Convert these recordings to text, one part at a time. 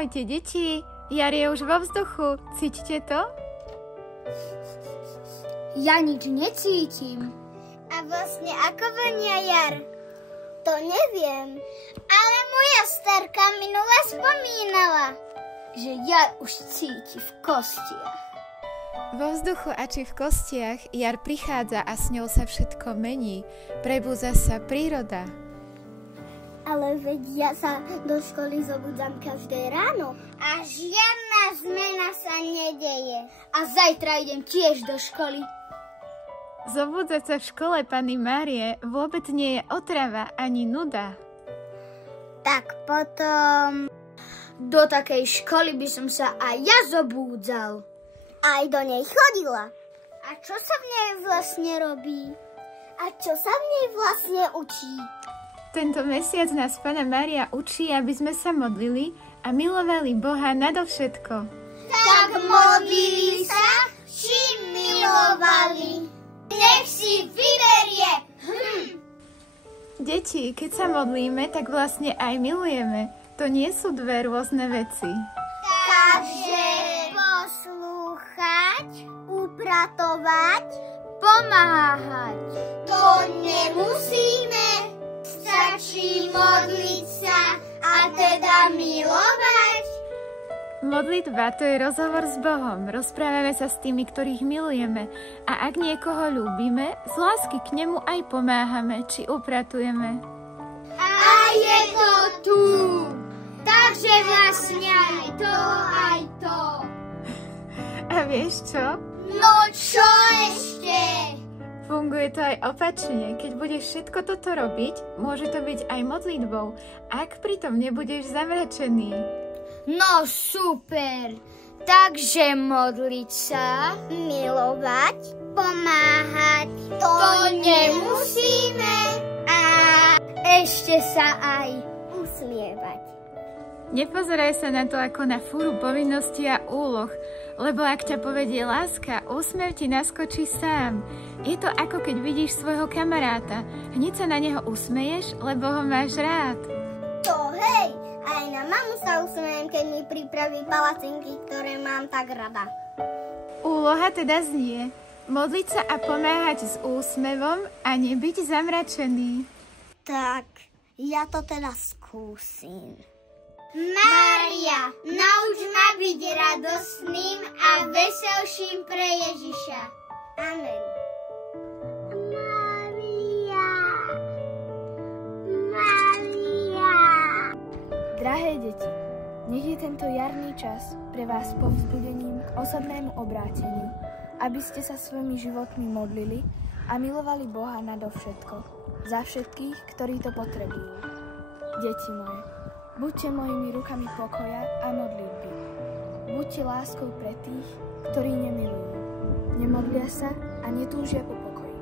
Ahojte, deti. Jar je už vo vzduchu. Cítite to? Ja nič necítim. A vlastne ako vonia jar? To neviem. Ale moja starka minule spomínala, Že jar už cíti v kostiach. Vo vzduchu a či v kostiach jar prichádza a s ňou sa všetko mení. Prebúza sa príroda. ale veď ja sa do školy zobudzam každé ráno a žiadna zmena sa nedeje. A zajtra idem tiež do školy. Zobudzať sa v škole Panny Márie vôbec nie je otrava ani nuda. Tak potom Do takej školy by som sa aj ja zobúdzal. aj do nej chodila. A čo sa v nej vlastne robí? A čo sa v nej vlastne učí? Tento mesiac nás Panna Mária učí, aby sme sa modlili a milovali Boha nadovšetko. Tak modlili sa, či milovali. Nech si vyberie. Deti, keď sa modlíme, tak vlastne aj milujeme. To nie sú dve rôzne veci. Takže poslúchať, upratovať, Pomáhať. to nemusíme. Stačí modliť sa a teda milovať. Modlitba to je rozhovor s Bohom. Rozprávame sa s tými, ktorých milujeme. A ak niekoho ľúbime, z lásky k nemu aj pomáhame, či upratujeme. A je to tu. Takže vlastne aj to. A vieš čo? No čo ešte? Funguje to aj opačne. Keď budeš všetko toto robiť, môže to byť aj modlitbou, ak pritom nebudeš zamračený. No super. Takže modliť sa. Milovať, pomáhať, to nemusíme. A Ešte sa aj usmievať. Nepozeraj sa na to ako na fúru povinností a úloh, lebo ak ťa povedie láska, úsmev ti naskočí sám. Je to ako keď vidíš svojho kamaráta. Hneď sa na neho usmeješ, lebo ho máš rád. To hej, aj na mamu sa usmejem, keď mi pripraví palacinky, ktoré mám tak rada. Úloha teda znie modliť sa a pomáhať s úsmevom a nebyť zamračený. Tak, ja to teda skúsim. Mária, nauč ma byť radostným a veselším pre Ježiša. Amen. Mária. Drahé deti, nech je tento jarný čas pre vás povzbudením k osobnému obráteniu, aby ste sa svojimi životmi modlili a milovali Boha nadovšetko, za všetkých, ktorí to potrebujú. Deti moje, buďte mojimi rukami pokoja a modlitby. Buďte láskou pre tých, ktorí nemilujú, nemodlia sa a netúžia po pokoji.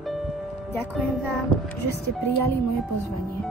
Ďakujem vám, že ste prijali moje pozvanie.